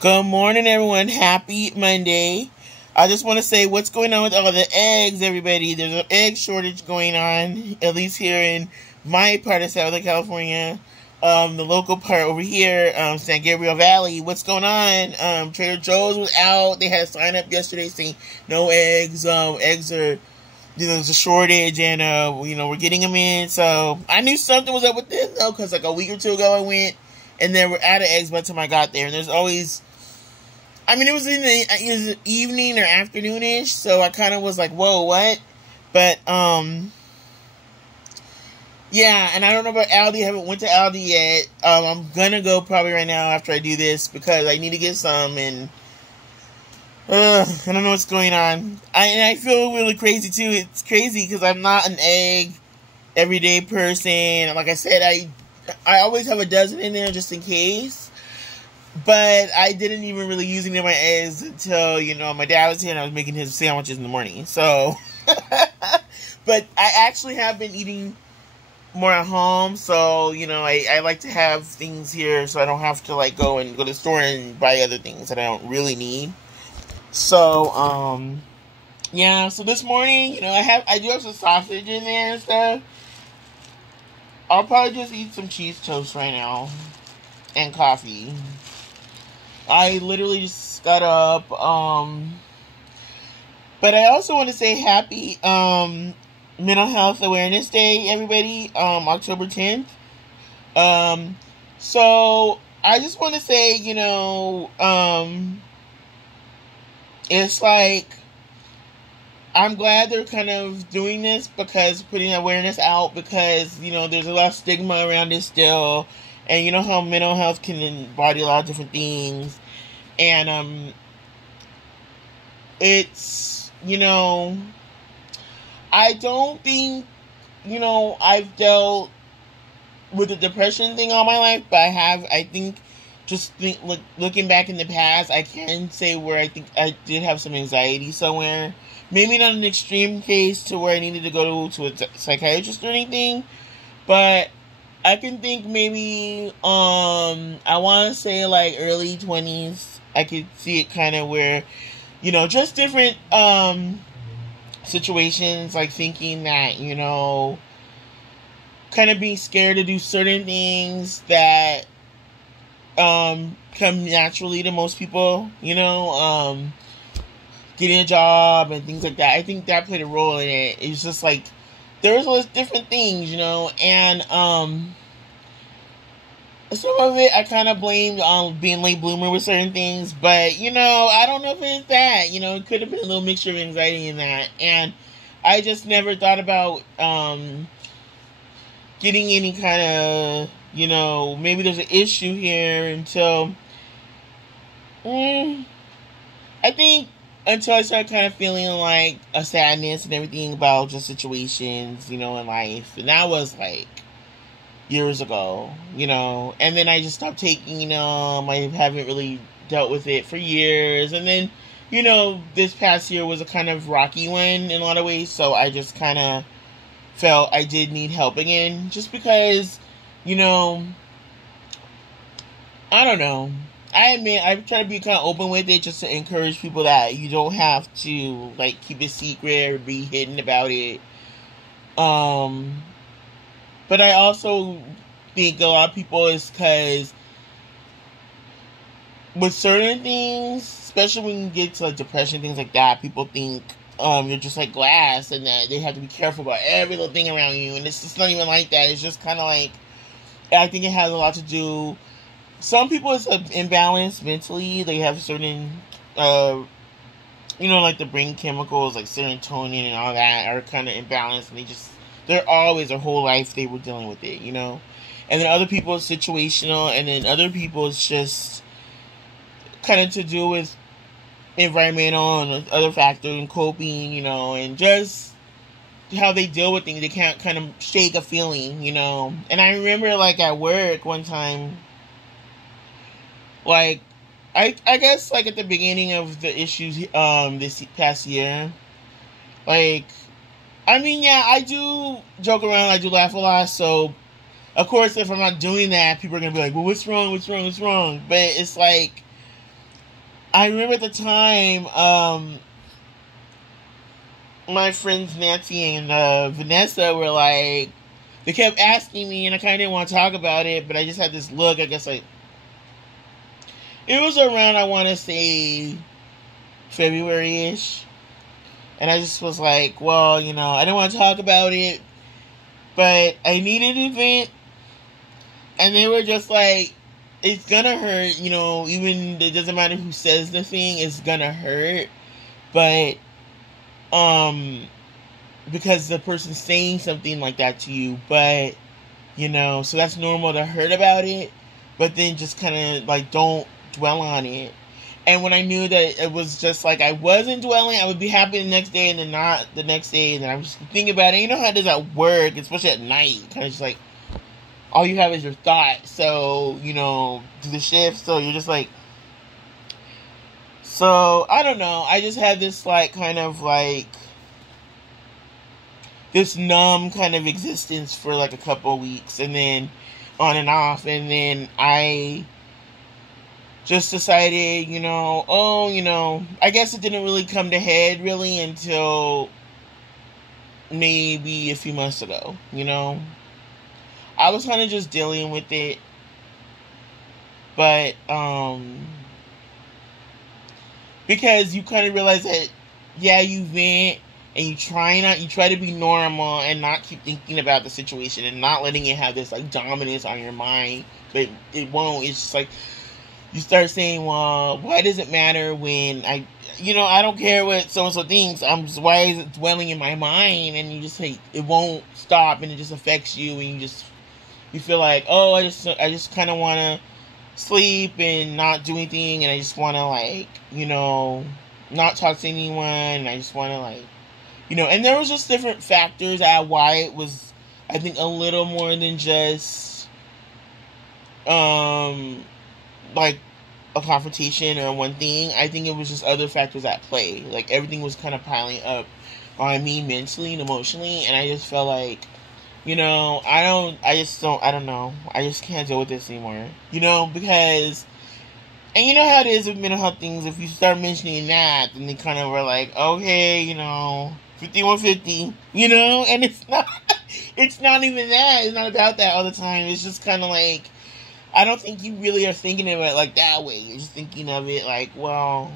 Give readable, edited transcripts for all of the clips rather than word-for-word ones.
Good morning, everyone. Happy Monday. I just want to say what's going on with all the eggs, everybody. There's an egg shortage going on, at least here in my part of Southern California. The local part over here, San Gabriel Valley. What's going on? Trader Joe's was out. They had a sign up yesterday saying no eggs. Eggs are, there's a shortage, and we're getting them in. So I knew something was up with this though, because like a week or two ago I went, and they were out of eggs by the time I got there. And there's always, it was in the evening or afternoonish, so I kind of was like, whoa, what? But, yeah, and I don't know about Aldi. I haven't went to Aldi yet. I'm gonna go probably right now after I do this, because I need to get some, and, I don't know what's going on. I feel really crazy, too. It's crazy, because I'm not an egg everyday person. Like I said, I always have a dozen in there just in case. But I didn't even really use any of my eggs until, my dad was here and I was making his sandwiches in the morning. So, but I actually have been eating more at home. So, I like to have things here so I don't have to, go to the store and buy other things that I don't really need. So, yeah. So this morning, I do have some sausage in there and stuff. I'll probably just eat some cheese toast right now and coffee. I literally just got up, but I also want to say happy, Mental Health Awareness Day, everybody, October 10th, so I just want to say, it's like, I'm glad they're kind of doing this, because putting awareness out, because, there's a lot of stigma around it still. And you know how mental health can embody a lot of different things. And, it's, I don't think, I've dealt with the depression thing all my life. But I think, looking back in the past, I can say where I think I did have some anxiety somewhere. Maybe not an extreme case to where I needed to go to a psychiatrist or anything. But I can think maybe, I want to say early 20s, I could see it kind of where, just different, situations, thinking that, kind of being scared to do certain things that, come naturally to most people, getting a job and things like that. I think that played a role in it. It's just there was all these different things, and, some of it I kind of blamed on being late bloomer with certain things, but, I don't know if it's that, it could have been a little mixture of anxiety in that, and I just never thought about, getting any kind of, maybe there's an issue here until, I think, until I started kind of feeling a sadness and everything about just situations, in life. And that was years ago, and then I just stopped taking I haven't really dealt with it for years. And then, this past year was a kind of rocky one in a lot of ways. So I just kind of felt I did need help again, just because, I don't know. I admit, I try to be kind of open with it just to encourage people that you don't have to, keep it secret or be hidden about it. But I also think a lot of people is because with certain things, especially when you get to depression, things like that, people think, you're just like glass and that they have to be careful about every little thing around you. And it's just not even like that. It's just kind of I think it has a lot to do. Some people it's an imbalance mentally. They have certain, the brain chemicals like serotonin and all that are kind of imbalanced, and they're always their whole life they were dealing with it, And then other people it's situational, and then other people it's just kind of to do with environmental and other factors and coping, and just how they deal with things. They can't kind of shake a feeling, And I remember at work one time, I guess at the beginning of the issues this past year, I do joke around, I do laugh a lot, so of course if I'm not doing that, people are gonna be like, well, what's wrong? But it's I remember at the time, my friends Nancy and Vanessa were like, they kept asking me, and I kind of didn't want to talk about it, but I just had this look. I guess like it was around, I want to say, February-ish, and I just was like, well, you know, I didn't want to talk about it, but I needed an event, and they were just like, it's gonna hurt, you know, even it doesn't matter who says the thing, it's gonna hurt, but because the person's saying something like that to you, but you know, so that's normal to hurt about it, but then just kind of like don't dwell on it. And when I knew that it was just like I wasn't dwelling, I would be happy the next day and then not the next day, and then I was just thinking about it. You know how it is at work, especially at night, kind of just like all you have is your thought. So, you know, to the shift, so you're just like, so I don't know. I just had this like kind of like this numb kind of existence for like a couple of weeks, and then on and off, and then I just decided, you know, oh, you know, I guess it didn't really come to head really until maybe a few months ago, you know. I was kind of just dealing with it, but because you kind of realize that, yeah, you vent and you try to be normal and not keep thinking about the situation and not letting it have this like dominance on your mind, but it won't. It's just like you start saying, well, why does it matter when I don't care what so and so thinks. Why is it dwelling in my mind? And you just say it won't stop, and it just affects you, and you feel like, oh, I just kind of want to sleep and not do anything, and I just want to, like, you know, not talk to anyone, and I just want to, like, you know, and there was just different factors at why it was, I think, a little more than just, like, a confrontation or one thing. I think it was just other factors at play. Like, everything was kind of piling up on me mentally and emotionally, and I just felt like, you know, I don't know. I just can't deal with this anymore. You know, because, and you know how it is with mental health things, if you start mentioning that, then they kind of were like, okay, you know, 5150, you know, and it's not even that. It's not about that all the time. It's just kind of like, I don't think you really are thinking of it like that way. You're just thinking of it like, well,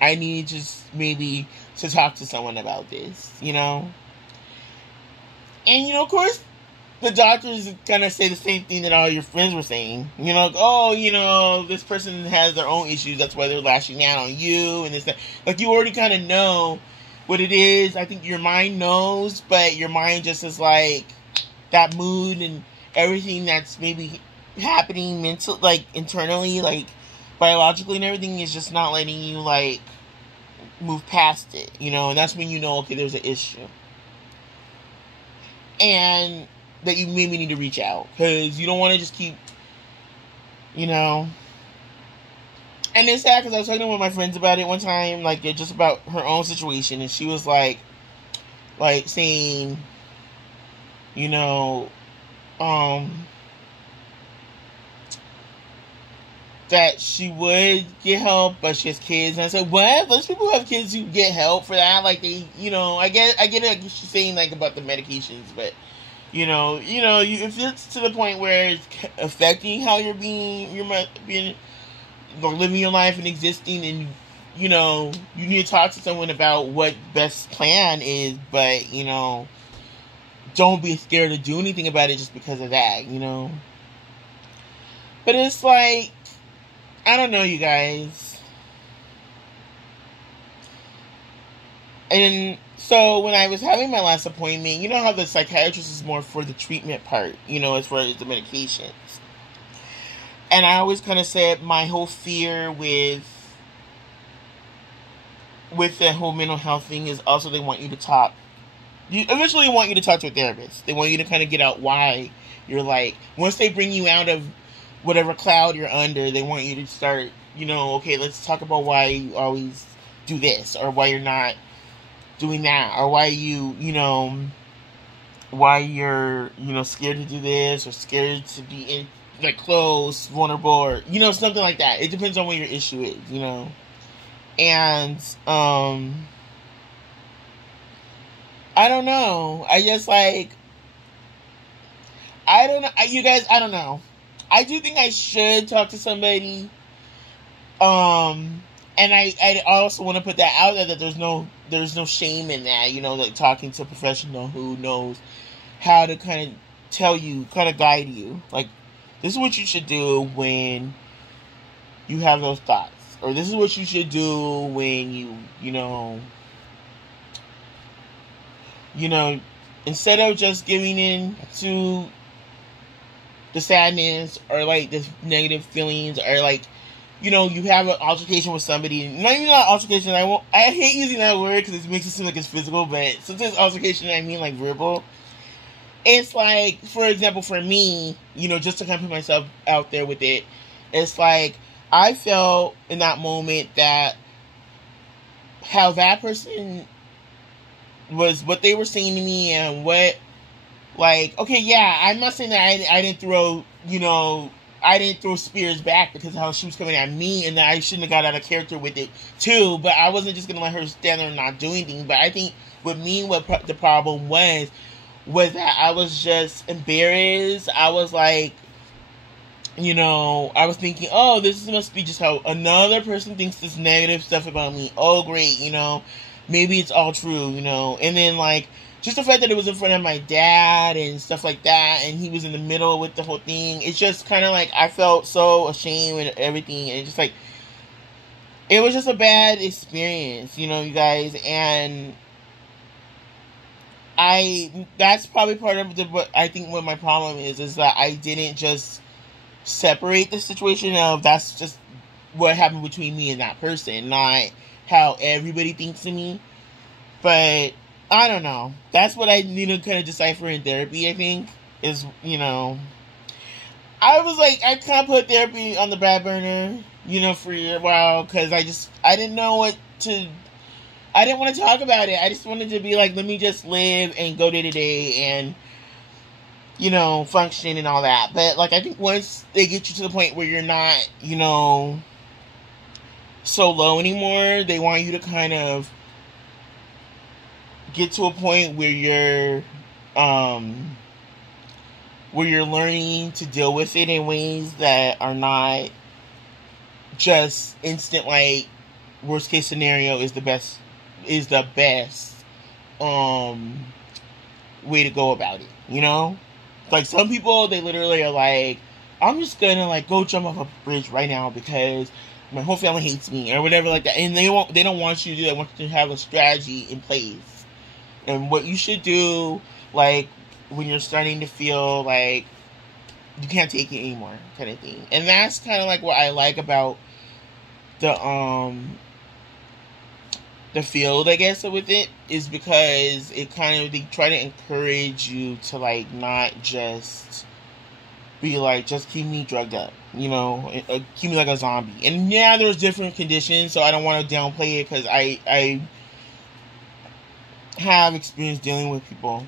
I need just maybe to talk to someone about this, you know? And, you know, of course, the doctors kind of say the same thing that all your friends were saying. You know, like, oh, you know, this person has their own issues, that's why they're lashing out on you, and this, that. Like, you already kind of know what it is. I think your mind knows, but your mind just is like, that mood and everything that's maybe happening mental, like, internally, like, biologically and everything is just not letting you, like, move past it, you know? And that's when you know, okay, there's an issue. And that you maybe need to reach out, because you don't want to just keep, you know. And it's sad, because I was talking to one of my friends about it one time, like, just about her own situation, and she was like saying, you know, that she would get help, but she has kids. And I said, what? Those people who have kids who get help for that, like, they, you know, I get it, like, she's saying, like, about the medications, but, you know, if it's to the point where it's affecting how you're living your life and existing, and, you know, you need to talk to someone about what best plan is, but, you know, don't be scared to do anything about it just because of that, you know. But it's like, I don't know, you guys. And so when I was having my last appointment, you know how the psychiatrist is more for the treatment part, you know, as far as the medications. And I always kind of said my whole fear with the whole mental health thing is also they want you to talk. Eventually want you to talk to a therapist. They want you to kind of get out why you're like, once they bring you out of whatever cloud you're under, they want you to start, you know, okay, let's talk about why you always do this, or why you're not doing that, or why why you're, you know, scared to do this, or scared to be like close, vulnerable, or, you know, something like that. It depends on what your issue is, you know. And I don't know. I just like, I don't know. You guys, I don't know. I do think I should talk to somebody. And I also want to put that out there, that there's no shame in that, you know, like talking to a professional who knows how to kind of tell you, kind of guide you. Like, this is what you should do when you have those thoughts. Or this is what you should do when you know, instead of just giving in to the sadness or like the negative feelings, or like, you know, you have an altercation with somebody. Not even an altercation. I hate using that word because it makes it seem like it's physical, but sometimes altercation, I mean like verbal. It's like, for example, for me, you know, just to kind of put myself out there with it, it's like, I felt in that moment that how that person was, what they were saying to me, and what, like, okay, yeah, I'm not saying that I didn't throw, you know, I didn't throw spears back because of how she was coming at me, and that I shouldn't have got out of character with it too, but I wasn't just going to let her stand there and not do anything. But I think with me, what the problem was that I was just embarrassed. I was like, you know, I was thinking, oh, this must be just how another person thinks this negative stuff about me. Oh, great, you know, maybe it's all true, you know. And then, like, just the fact that it was in front of my dad and stuff like that, and he was in the middle with the whole thing, it's just kind of like, I felt so ashamed and everything, and just like, it was just a bad experience, you know, you guys. And that's probably part of what I think what my problem is that I didn't just separate the situation of, that's just what happened between me and that person, not how everybody thinks of me. But I don't know. That's what I need to kind of decipher in therapy, I think, is, you know, I was like, I kind of put therapy on the back burner, you know, for a while, because I didn't know what to, I didn't want to talk about it. I just wanted to be like, let me just live and go day to day and, you know, function and all that. But, like, I think once they get you to the point where you're not, you know, so low anymore, they want you to kind of get to a point where you're learning to deal with it in ways that are not just instant, like, worst case scenario is the best way to go about it, you know? Like, some people, they literally are like, I'm just gonna, like, go jump off a bridge right now because my whole family hates me, or whatever like that. And they don't want you to do that. They want you to have a strategy in place. And what you should do, like, when you're starting to feel like you can't take it anymore, kind of thing. And that's kind of like what I like about the field, I guess, with it, is because it kind of, they try to encourage you to, like, not just be like, just keep me drugged up, you know, keep me like a zombie. And yeah, there's different conditions, so I don't want to downplay it, because I have experience dealing with people,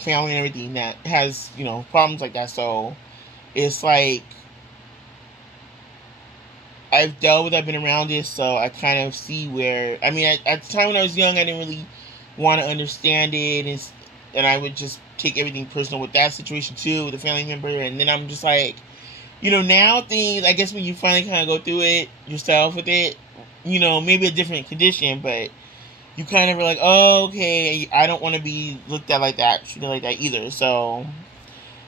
family and everything, that has, you know, problems like that. So it's like, I've dealt with, I've been around it, so I kind of see where, I mean, at the time when I was young, I didn't really want to understand it, and I would just take everything personal with that situation too, with a family member. And then I'm just like, you know, now things, I guess when you finally kind of go through it yourself with it, you know, maybe a different condition, but you kind of are like, oh, okay, I don't want to be looked at like that, treated like that either. So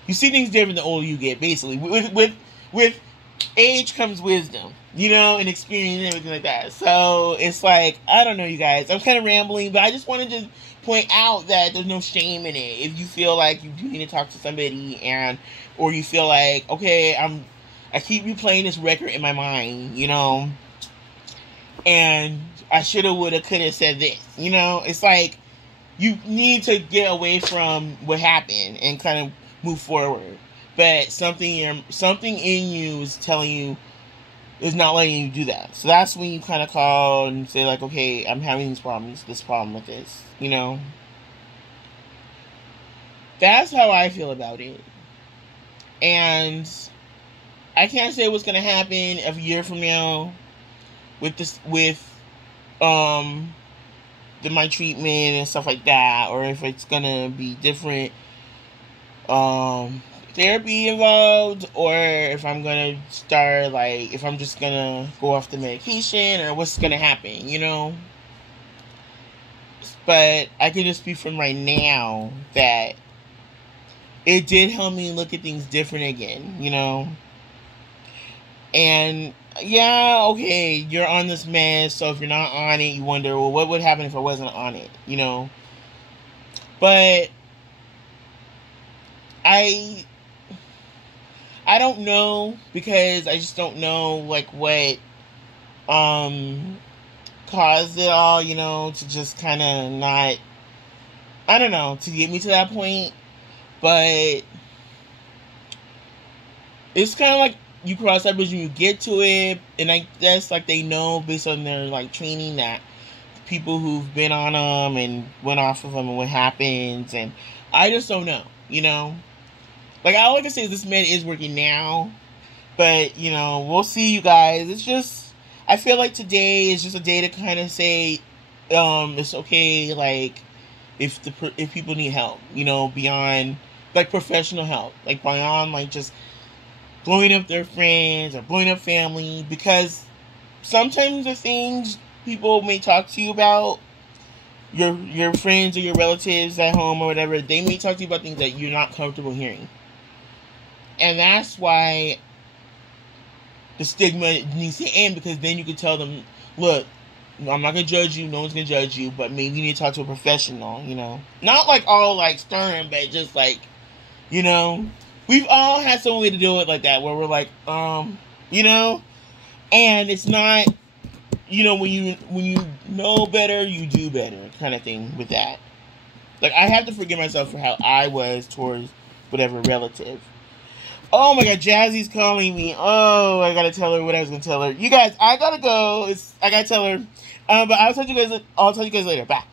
you see things different the older you get, basically. With age comes wisdom, you know, and experience and everything like that. So it's like, I don't know, you guys. I'm kind of rambling, but I just wanted to point out that there's no shame in it. If you feel like you do need to talk to somebody, or you feel like, okay, I keep replaying this record in my mind, you know, and I shoulda, woulda, coulda said this, you know. It's like, you need to get away from what happened and kind of move forward. But something in you is telling you, is not letting you do that. So that's when you kind of call and say, like, okay, I'm having this problem with this, you know. That's how I feel about it. And I can't say what's gonna happen a year from now with this, with my treatment and stuff like that, or if it's gonna be different therapy involved, or if I'm gonna start, like, if I'm just gonna go off the medication, or what's gonna happen, you know. But I can just speak from right now that it did help me look at things different again, you know. And yeah, okay, you're on this mess, so if you're not on it, you wonder, well, what would happen if I wasn't on it, you know. But I don't know, because I just don't know, like, what caused it all, you know, to just kind of not, I don't know, to get me to that point. But it's kind of like you cross that bridge when you get to it, and I guess, like, they know based on their, like, training that people who've been on them and went off of them and what happens, and I just don't know, you know. Like, all I can say is this med is working now, but, you know, we'll see, you guys. It's just, I feel like today is just a day to kind of say, it's okay, like, if people need help, you know, beyond, like, professional help, like, beyond, like, just blowing up their friends or blowing up family, because sometimes the things people may talk to you about, your friends or your relatives at home or whatever, they may talk to you about things that you're not comfortable hearing. And that's why the stigma needs to end, because then you can tell them, look, I'm not going to judge you, no one's going to judge you, but maybe you need to talk to a professional, you know. Not like all, like, stern, but just like, you know, we've all had some way to do it like that, where we're like, you know, and it's not, you know, when you know better, you do better, kind of thing with that. Like, I have to forgive myself for how I was towards whatever relative. Oh my god, Jazzy's calling me. Oh, I gotta tell her what I was gonna tell her. You guys, I gotta go. I gotta tell her. But I'll tell you guys later. Bye.